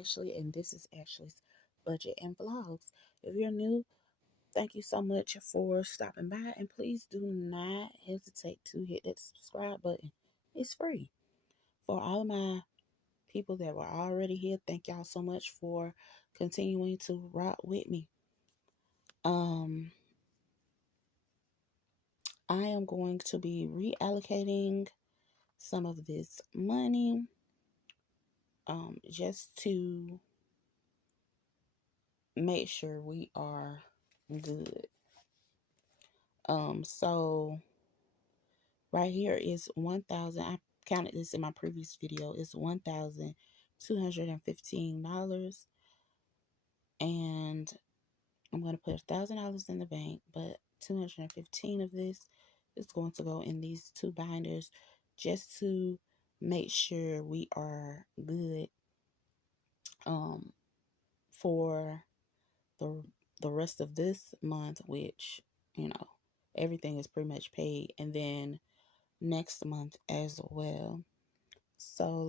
Ashley, and this is Ashley's Budget and Vlogs. If you're new, thank you so much for stopping by, and please do not hesitate to hit that subscribe button. It's free. For all of my people that were already here, thank y'all so much for continuing to rock with me. Um, I am going to be reallocating some of this money, just to make sure we are good. So right here is 1,000. I counted this in my previous video. It's $1,215, and I'm going to put $1,000 in the bank, but 215 of this is going to go in these two binders just to make sure we are good um for the the rest of this month, which, you know, everything is pretty much paid, and then next month as well. So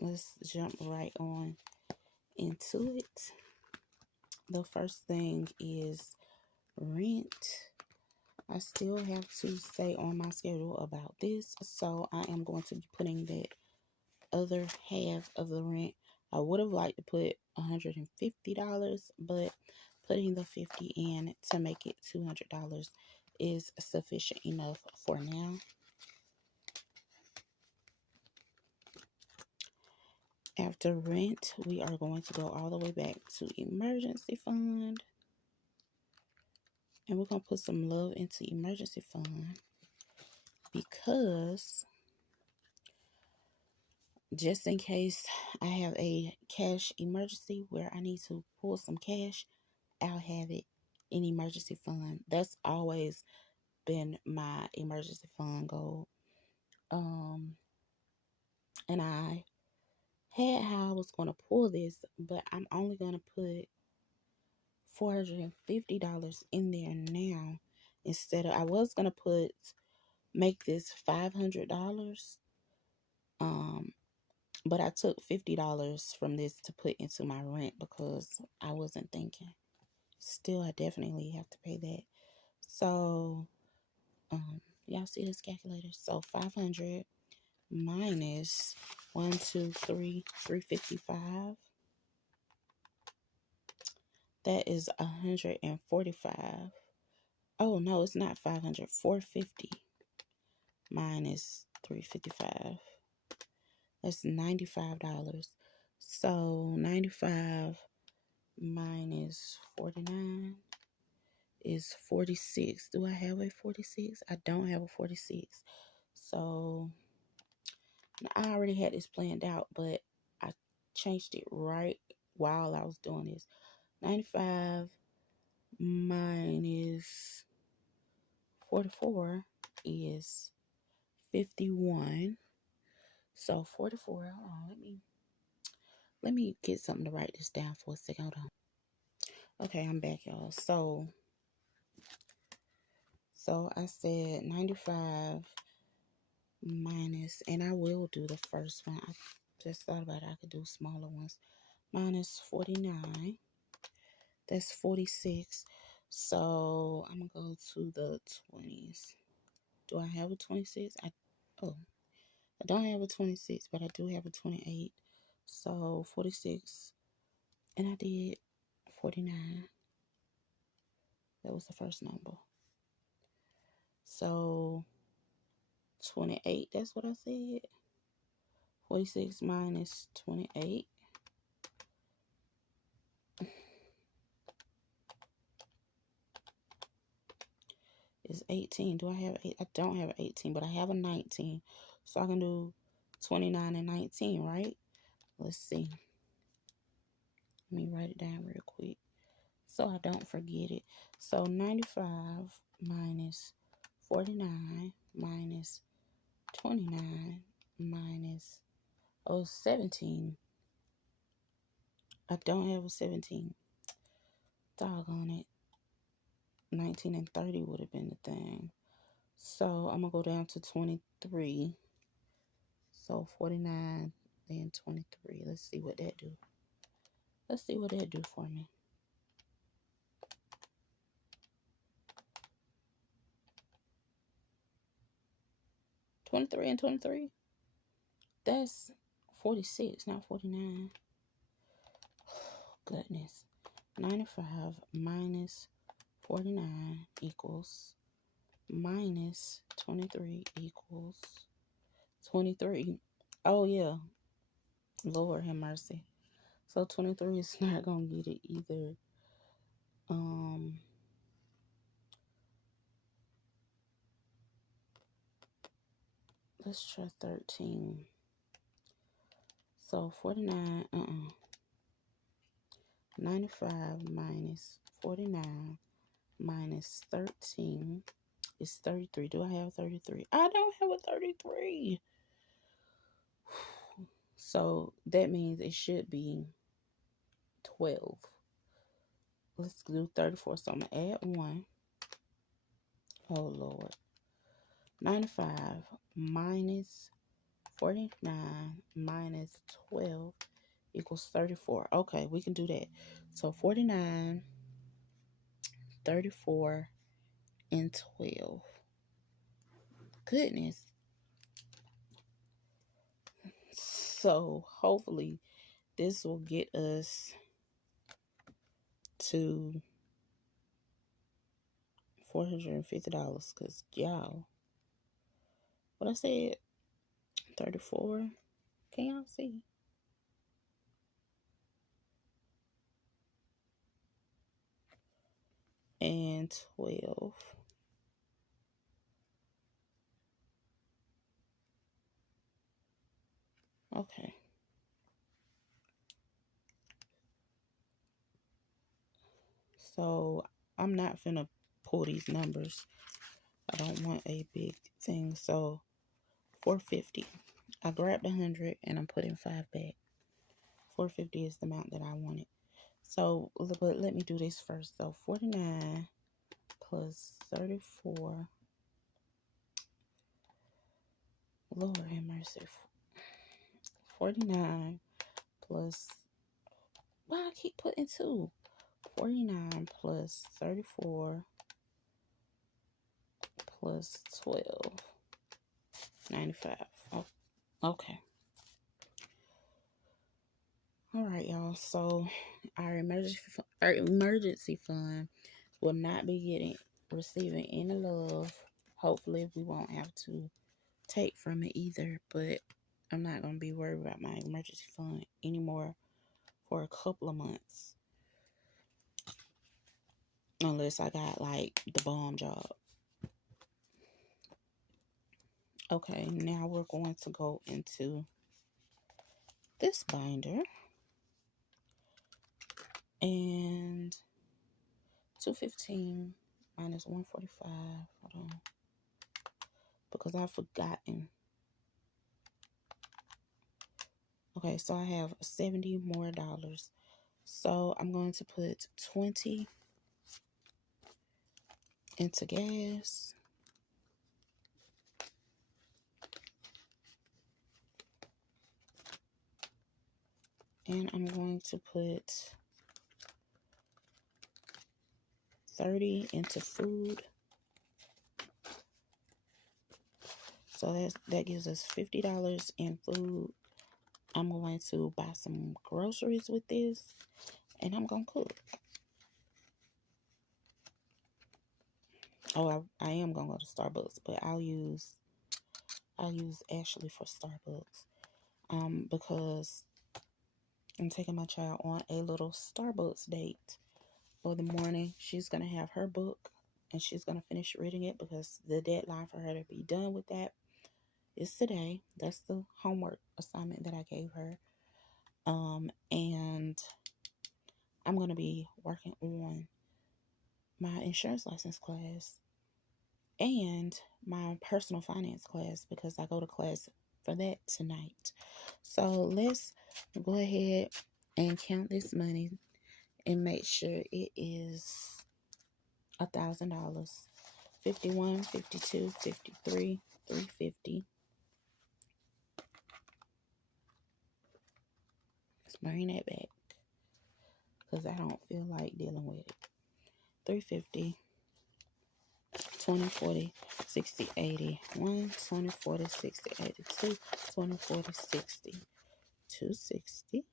let's jump right on into it. The first thing is rent. I still have to stay on my schedule about this, so I am going to be putting that other half of the rent. I would have liked to put $150, but putting the 50 in to make it $200 is sufficient enough for now. After rent, we are going to go all the way back to emergency fund. And we're going to put some love into emergency fund because just in case I have a cash emergency where I need to pull some cash, I'll have it in emergency fund. That's always been my emergency fund goal. And I had how I was going to pull this, but I'm only going to put $450 in there now. Instead of, I was going to make this $500. But I took $50 from this to put into my rent because I wasn't thinking. Still, I definitely have to pay that. So, y'all see this calculator? So 500 minus 355. That is 145. Oh no, it's not 500. 450 minus 355. That's $95. So 95 minus 49 is 46. Do I have a 46? I don't have a 46. So I already had this planned out, but I changed it right while I was doing this. 95 minus 44 is 51. So 44, hold on, let me get something to write this down for a second. Hold on. Okay, I'm back, y'all. So I said 95 minus, and I will do the first one. I just thought about it. I could do smaller ones. Minus 49. That's 46. So I'm going to go to the 20s. Do I have a 26? I don't have a 26, but I do have a 28. So 46. And I did 49. That was the first number. So 28, that's what I said. 46 minus 28 is 18. Do I have 8? I don't have 18, but I have a 19. So I can do 29 and 19, right? Let's see. Let me write it down real quick so I don't forget it. So 95 minus 49 minus 29 minus 17. I don't have a 17. Doggone it. 19 and 30 would have been the thing. So I'm going to go down to 23. So 49 then 23. Let's see what that do. Let's see what that do for me. 23 and 23. That's 46, not 49. Goodness. 95 minus 49 equals minus 23 equals 23. Oh, yeah. Lord have mercy. So 23 is not going to get it either. Let's try 13. So 49, 95 minus 49 minus 13 is 33. Do I have 33? I don't have a 33. So that means it should be 12. Let's do 34. So I'm going to add 1. Oh, Lord. 95 minus 49 minus 12 equals 34. Okay, we can do that. So 49, 34, and 12. Goodness. So hopefully this will get us to $450 because y'all, what I said, 34. Can y'all see? And 12. Okay. So I'm not finna pull these numbers. I don't want a big thing. So 450. I grabbed 100 and I'm putting 5 back. 450 is the amount that I wanted. So, but let me do this first. So 49 plus 34. Lord have mercy. 49 plus, why I keep putting 2? 49 plus 34 plus 12. 95. Oh, okay. All right, y'all. So our emergency fund will not be receiving any love. Hopefully, we won't have to take from it either. But I'm not gonna be worried about my emergency fund anymore for a couple of months, unless I got like the bomb job. Okay, now we're going to go into this binder. And 215 minus 145. Hold on. Because I've forgotten. Okay, so I have $70 more. So I'm going to put 20 into gas. And I'm going to put 30 into food. So that gives us $50 in food. I'm going to buy some groceries with this, and I'm going to cook. Oh, I am going to go to Starbucks, but I'll use Ashley for Starbucks. Because I'm taking my child on a little Starbucks date for the morning. She's going to have her book, and she's going to finish reading it because the deadline for her to be done with that is today. That's the homework assignment that I gave her. And I'm going to be working on my insurance license class and my personal finance class because I go to class for that tonight. So let's go ahead and count this money and make sure it is $1,000. 51, 52, 53, 350. Bring that back because I don't feel like dealing with it. 350, 20, 40, 60, 80. 1, 20, 40, 60, 80. 2, 20, 40, 60. 260.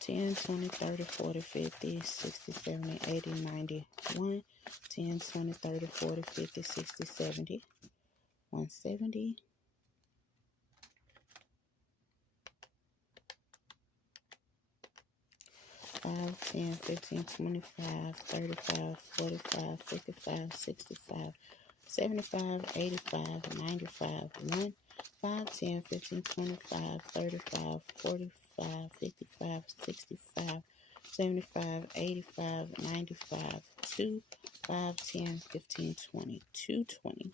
10, 20, 30, 40, 50, 60, 70, 80, 90. 1, 10, 20, 30, 40, 50, 60, 70. 170. 5, 10, 15, 25, 35, 45, 55, 65, 75, 85, 95. 1, 5, 10, 15, 25, 35, 45, 55, 65, 75, 85, 95. 2, 5, 10, 15, 20. 220.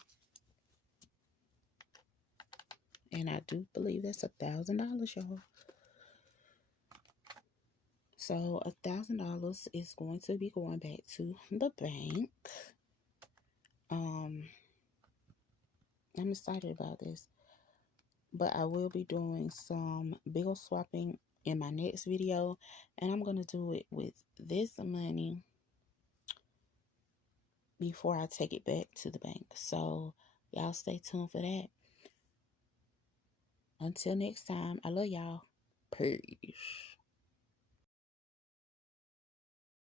And I do believe that's $1,000, y'all. So $1,000 is going to be going back to the bank. I'm excited about this, but I will be doing some bill swapping in my next video, and I'm going to do it with this money before I take it back to the bank. So y'all stay tuned for that. Until next time, I love y'all. Peace.